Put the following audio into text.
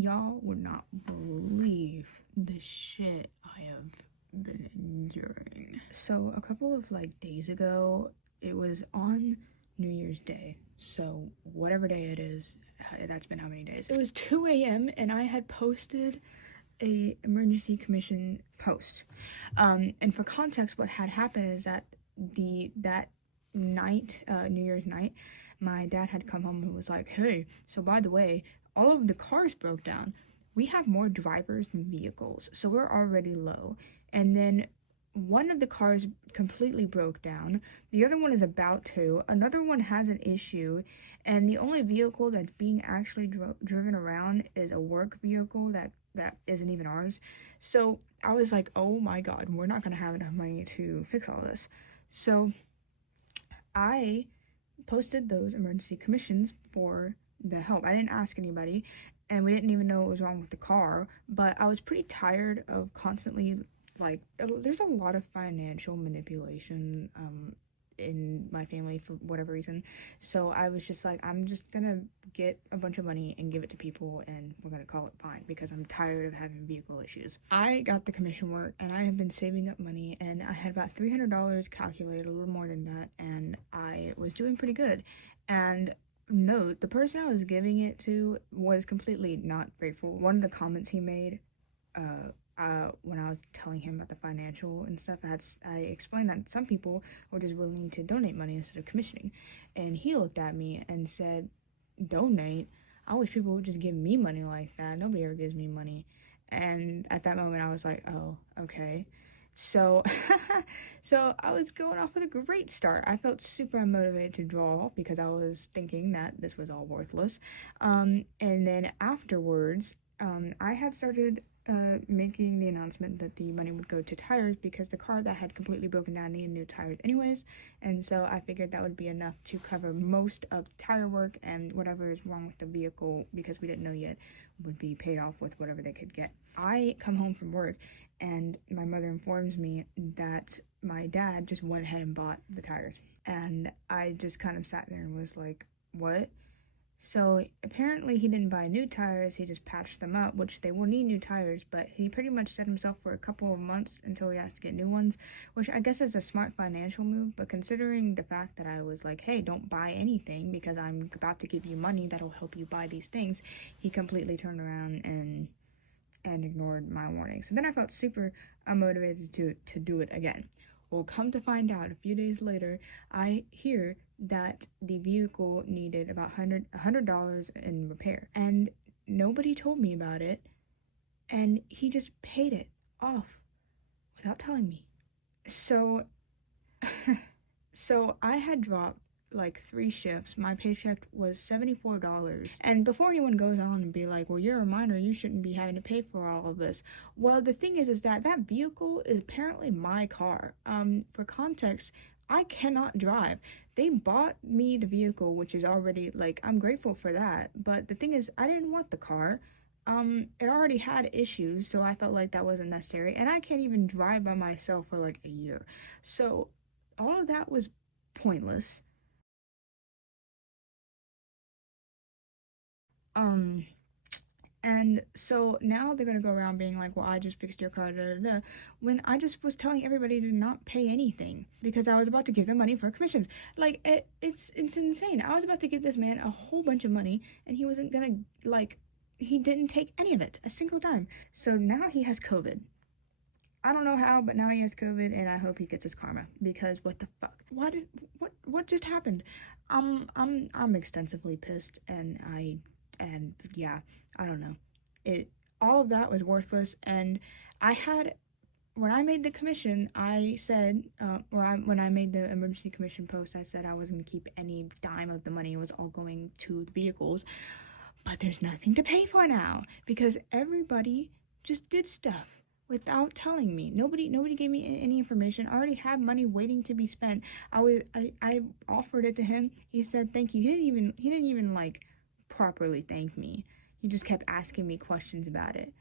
Y'all would not believe the shit I have been enduring. So a couple of days ago, it was on New Year's Day. So whatever day it is, that's been how many days? It was 2 a.m. and I had posted a emergency commission post. And for context, what had happened is that that night, New Year's night, my dad had come home and was like, hey, so by the way, all of the cars broke down. We have more drivers than vehicles, so we're already low. And then one of the cars completely broke down. The other one is about to. Another one has an issue. And the only vehicle that's being actually driven around is a work vehicle that isn't even ours. So I was like, oh my God, we're not going to have enough money to fix all this. So I posted those emergency commissions for the help. I didn't ask anybody, and we didn't even know what was wrong with the car, but I was pretty tired of constantly, there's a lot of financial manipulation in my family for whatever reason. So I was just like, I'm just gonna get a bunch of money and give it to people, and we're gonna call it fine, because I'm tired of having vehicle issues. I got the commission work, and I have been saving up money, and I had about $300 calculated, a little more than that, and I was doing pretty good. And note, the person I was giving it to was completely not grateful. One of the comments he made, when I was telling him about the financial and stuff, I explained that some people were just willing to donate money instead of commissioning. And he looked at me and said, donate? I wish people would just give me money like that. Nobody ever gives me money. And at that moment, I was like, oh, okay. So, so I was going off with a great start. I felt super unmotivated to draw because I was thinking that this was all worthless. And then afterwards, I had started making the announcement that the money would go to tires, because the car that had completely broken down needed new tires anyways, and so I figured that would be enough to cover most of the tire work, and whatever is wrong with the vehicle, because we didn't know yet, would be paid off with whatever they could get. I come home from work, and my mother informs me that my dad just went ahead and bought the tires, and I just kind of sat there and was like, what? So apparently he didn't buy new tires, he just patched them up, which they will need new tires, but he pretty much set himself for a couple of months until he has to get new ones, which I guess is a smart financial move. But considering the fact that I was like, hey, don't buy anything because I'm about to give you money that'll help you buy these things, he completely turned around and ignored my warning. So then I felt super unmotivated to do it again. Well, come to find out, a few days later, I hear that the vehicle needed about $100 in repair, and nobody told me about it, and he just paid it off without telling me. So, so I had dropped 3 shifts. My paycheck was $74. And before anyone goes on and be like, well, you're a minor, you shouldn't be having to pay for all of this. Well, the thing is that vehicle is apparently my car. For context, I cannot drive. They bought me the vehicle, which is already, I'm grateful for that. But the thing is, I didn't want the car. It already had issues, so I felt like that wasn't necessary. And I can't even drive by myself for a year. So all of that was pointless. And so now they're gonna go around being like, well, I just fixed your car, da, da, da, when I just was telling everybody to not pay anything because I was about to give them money for commissions. It's insane. I was about to give this man a whole bunch of money, and he wasn't gonna, he didn't take any of it, a single dime. So now he has COVID. I don't know how, but now he has COVID, and I hope he gets his karma, because what the fuck? What just happened? I'm extensively pissed, and yeah, I don't know. All of that was worthless, and when I made the commission, I said, when I made the emergency commission post, I said I wasn't gonna keep any dime of the money. It was all going to the vehicles. But there's nothing to pay for now, because everybody just did stuff without telling me. Nobody gave me any information. I already had money waiting to be spent. I offered it to him. He said thank you. He didn't even properly thank me. He just kept asking me questions about it.